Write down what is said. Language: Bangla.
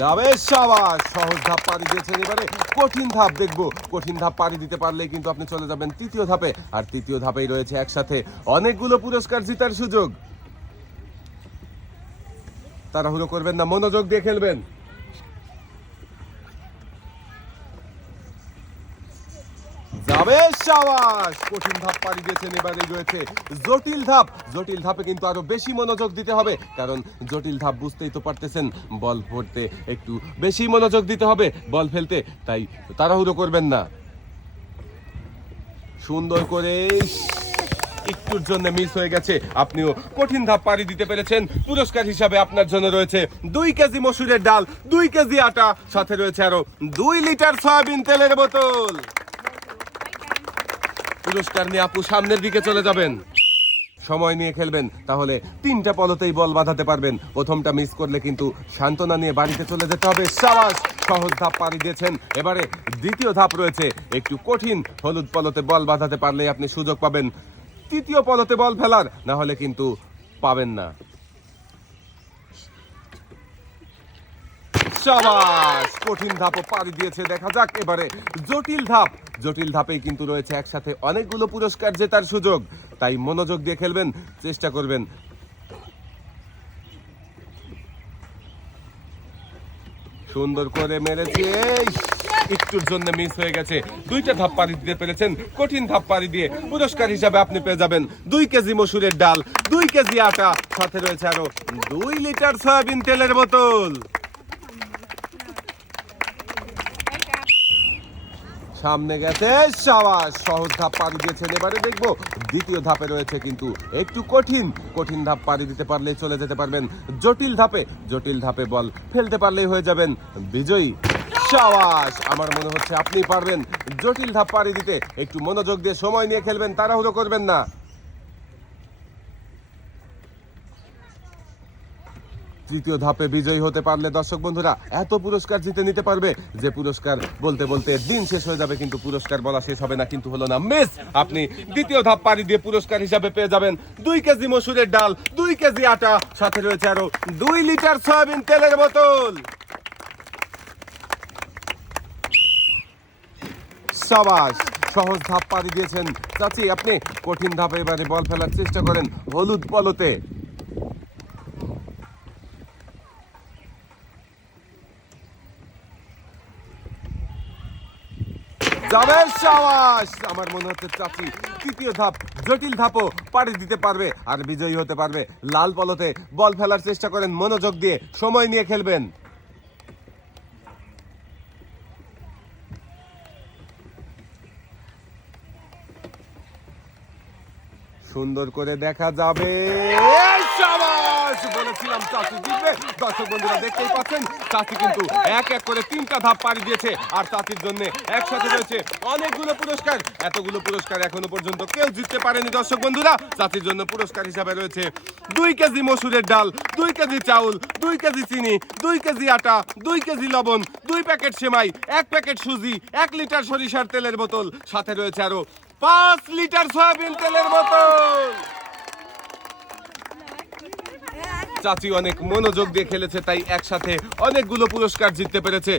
যাবে, সাবাস। সহজ ধাপ পাড়ি দিয়েছেন এবারে। কঠিন ধাপ দেখব। কঠিন ধাপ পাড়ি দিতে পারলেই কিন্তু আপনি চলে যাবেন তৃতীয় ধাপে। আর তৃতীয় ধাপেই রয়েছে একসাথে অনেকগুলো পুরস্কার জিতার সুযোগ। তাড়াহুড়ো করবেন না, মনোযোগ দিয়ে খেলবেন। যাবে সাবাস। কঠিন ধাপ পাড়ি দিয়েছেন, এবারে রয়েছে জটিল ধাপ। জটিল ধাপে কিন্তু আরও বেশি মনোযোগ দিতে হবে, কারণ জটিল ধাপ বুঝতেই তো পারতেছেন, বল ফোড়তে একটু বেশি মনোযোগ দিতে হবে, বল ফেলতে, তাই তাড়াহুড়ো করবেন না। সুন্দর করে একটুর জন্য মিস হয়ে গেছে, আপনিও কঠিন ধাপ পাড়ি দিতে পেরেছেন। পুরস্কার হিসাবে আপনার জন্য রয়েছে দুই কেজি মসুরের ডাল, দুই কেজি আটা, সাথে রয়েছে আরও দুই লিটার সয়াবিন তেলের বোতল। পুরস্কার নিয়ে আপু সামনের দিকে চলে যাবেন। সময় নিয়ে খেলবেন, তাহলে তিনটা পলতেই বল বাঁধাতে পারবেন। প্রথমটা মিস করলে কিন্তু সান্ত্বনা নিয়ে বাড়িতে চলে যেতে হবে। সাবাস, সহজ ধাপ পাড়ি দিয়েছেন। এবারে দ্বিতীয় ধাপ রয়েছে, একটু কঠিন হলুদ পলতে বল বাঁধাতে পারলেই আপনি সুযোগ পাবেন। তৃতীয় পলতে বল ফেলার, না হলে কিন্তু পাবেন না। সাবাস, কঠিন ধাপও পাড়ি দিয়েছে, দেখা যাক এবারে। জটিল ধাপ, জটিল ধাপেই কিন্তু রয়েছে একসাথে অনেকগুলো পুরস্কার জেতার সুযোগ। তাই মনোযোগ দিয়ে খেলবেন, চেষ্টা করবেন। সুন্দর করে মেরেছে একটুর জন্য মিস হয়ে গেছে। দুইটা ধাপ পাড়ি দিতে পেরেছেন, কঠিন ধাপ পাড়ি দিয়ে পুরস্কার হিসাবে আপনি পেয়ে যাবেন দুই কেজি মসুরের ডাল, দুই কেজি আটা, সাথে রয়েছে আরও দুই লিটার সয়াবিন তেলের বোতল। সামনে গেছে, সাবাস। সহজ ধাপ পাড়ি দিয়েছেন। এবারে দেখব দ্বিতীয় ধাপে রয়েছে কিন্তু একটু কঠিন। কঠিন ধাপ পাড়ি দিতে পারলে চলে যেতে পারবেন। জটিল ধাপে জটিল ধাপে বল ফেলতে পারলেই হয়ে যাবেন বিজয়ী। সাবাস, আমার মনে হচ্ছে আপনি পারবেন। জটিল ধাপ পাড়ি দিতে, একটু মনোযোগ দিয়ে সময় নিয়ে খেলবেন, তাড়াহুড়ো করবেন না। তৃতীয় ধাপে বিজয়ী হতে পারলে, দর্শক বন্ধুরা, এত পুরস্কার জিতে নিতে পারবে। যে পুরস্কার বলতে বলতে দিন শেষ হয়ে যাবে, কিন্তু পুরস্কার বলা শেষ হবে না, কিন্তু হলো না। মিস, আপনি দ্বিতীয় ধাপ পাড়ি দিয়ে পুরস্কার হিসাবে পেয়ে যাবেন দুই কেজি মসুরের ডাল, দুই কেজি আটা, সাথে রয়েছে আরও দুই লিটার সয়াবিন তেলের বোতল। সাবাস, সহজ ধাপ পাড়ি দিয়েছেন চাচি। আপনি কঠিন ধাপে এবারে বল ফেলার চেষ্টা করেন হলুদ পলতে। যাবে সাবাস! আমার মনে হচ্ছে তৃতীয় ধাপ, জটিল ধাপও পাড়ি দিতে পারবে আর বিজয়ী হতে পারবে। লাল পলতে বল ফেলার চেষ্টা করেন, মনোযোগ দিয়ে সময় নিয়ে খেলবেন। সুন্দর করে দেখা যাবে। বলেছিলাম চাচি জিতবে। দর্শক বন্ধুরা দেখতেই পাচ্ছেন, চাচি কিন্তু এক এক করে তিনটা ধাপ পাড়ি দিয়েছে। আর জন্য একসাথে রয়েছে অনেকগুলো পুরস্কার। এতগুলো পুরস্কার এখনও পর্যন্ত কেউ জিততে পারেনি, দর্শক বন্ধুরা। জন্য পুরস্কার হিসাবে রয়েছে দুই কেজি মসুরের ডাল, দুই কেজি চাউল, দুই কেজি চিনি, দুই কেজি আটা, দুই কেজি লবণ, দুই প্যাকেট সেমাই, এক প্যাকেট সুজি, এক লিটার সরিষার তেলের বোতল। সাথে রয়েছে আরও পাঁচ লিটার সয়াবিন তেলের বোতল। চাচি অনেক মনোযোগ দিয়ে খেলেছে তাই একসাথে অনেকগুলো পুরস্কার জিততে পেরেছে।